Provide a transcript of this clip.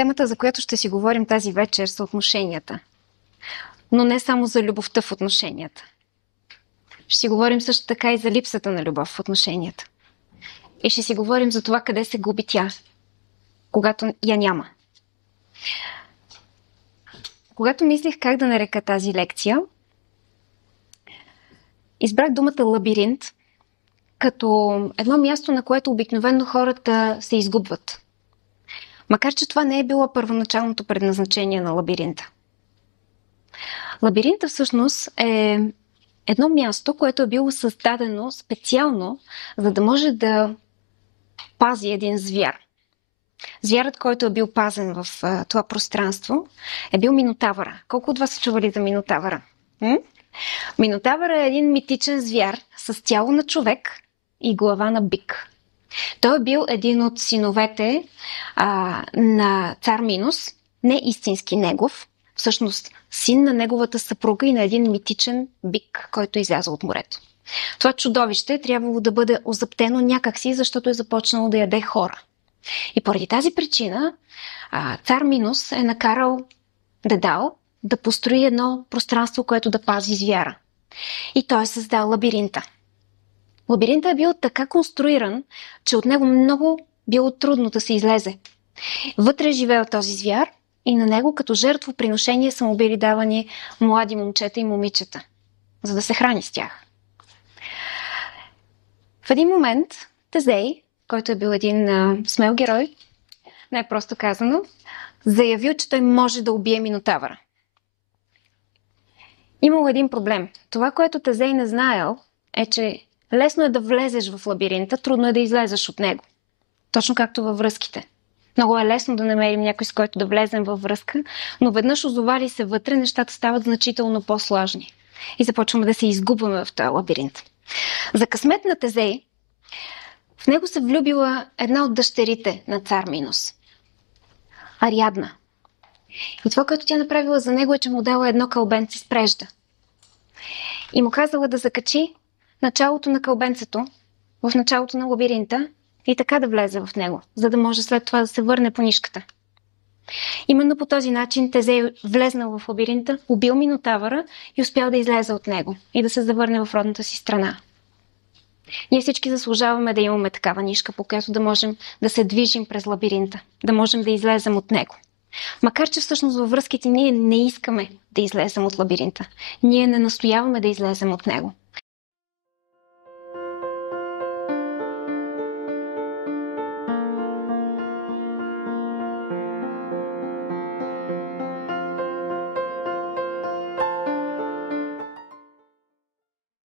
Темата, за която ще си говорим тази вечер, са отношенията. Но не само за любовта в отношенията. Ще си говорим също така и за липсата на любов в отношенията. И ще си говорим за това къде се губи тя, когато я няма. Когато мислих как да нарека тази лекция, избрах думата лабиринт като едно място, на което обикновено хората се изгубват. Макар че това не е било първоначалното предназначение на лабиринта. Лабиринта всъщност е едно място, което е било създадено специално, за да може да пази един звяр. Звярът, който е бил пазен в това пространство, е бил Минотавъра. Колко от вас са чували за Минотавъра? Минотавъра е един митичен звяр с тяло на човек и глава на бик. Той е бил един от синовете на цар Минос, не истински негов, всъщност син на неговата съпруга и на един митичен бик, който е излязъл от морето. Това чудовище е трябвало да бъде озаптено някакси, защото е започнало да яде хора. И поради тази причина цар Минос е накарал Дедал да построи едно пространство, което да пази звяра. И той е създал лабиринта. Лабиринтът е бил така конструиран, че от него много било трудно да се излезе. Вътре е живеел този звяр и на него като жертвоприношение са му били давани млади момчета и момичета, за да се храни с тях. В един момент Тезей, който е бил един смел герой, най-просто казано, заявил, че той може да убие Минотавъра. Имало един проблем. Това, което Тезей не знаел, е, че лесно е да влезеш в лабиринта, трудно е да излезеш от него. Точно както във връзките. Много е лесно да намерим някой, с който да влезем във връзка, но веднъж озовали се вътре, нещата стават значително по-сложни. И започваме да се изгубваме в този лабиринт. За късмет на Тезей, в него се влюбила една от дъщерите на цар Минос. Ариадна. И това, което тя направила за него, е, че му дала едно кълбенце с прежда. И му казала да закачи началото на кълбенцето в началото на лабиринта и така да влезе в него, за да може след това да се върне по нишката. Именно по този начин Тезей влезнал в лабиринта, убил Минотавъра и успял да излезе от него и да се завърне в родната си страна. Ние всички заслужаваме да имаме такава нишка, по която да можем да се движим през лабиринта, да можем да излезем от него. Макар че всъщност във връзките ние не искаме да излезем от лабиринта. Ние не настояваме да излезем от него.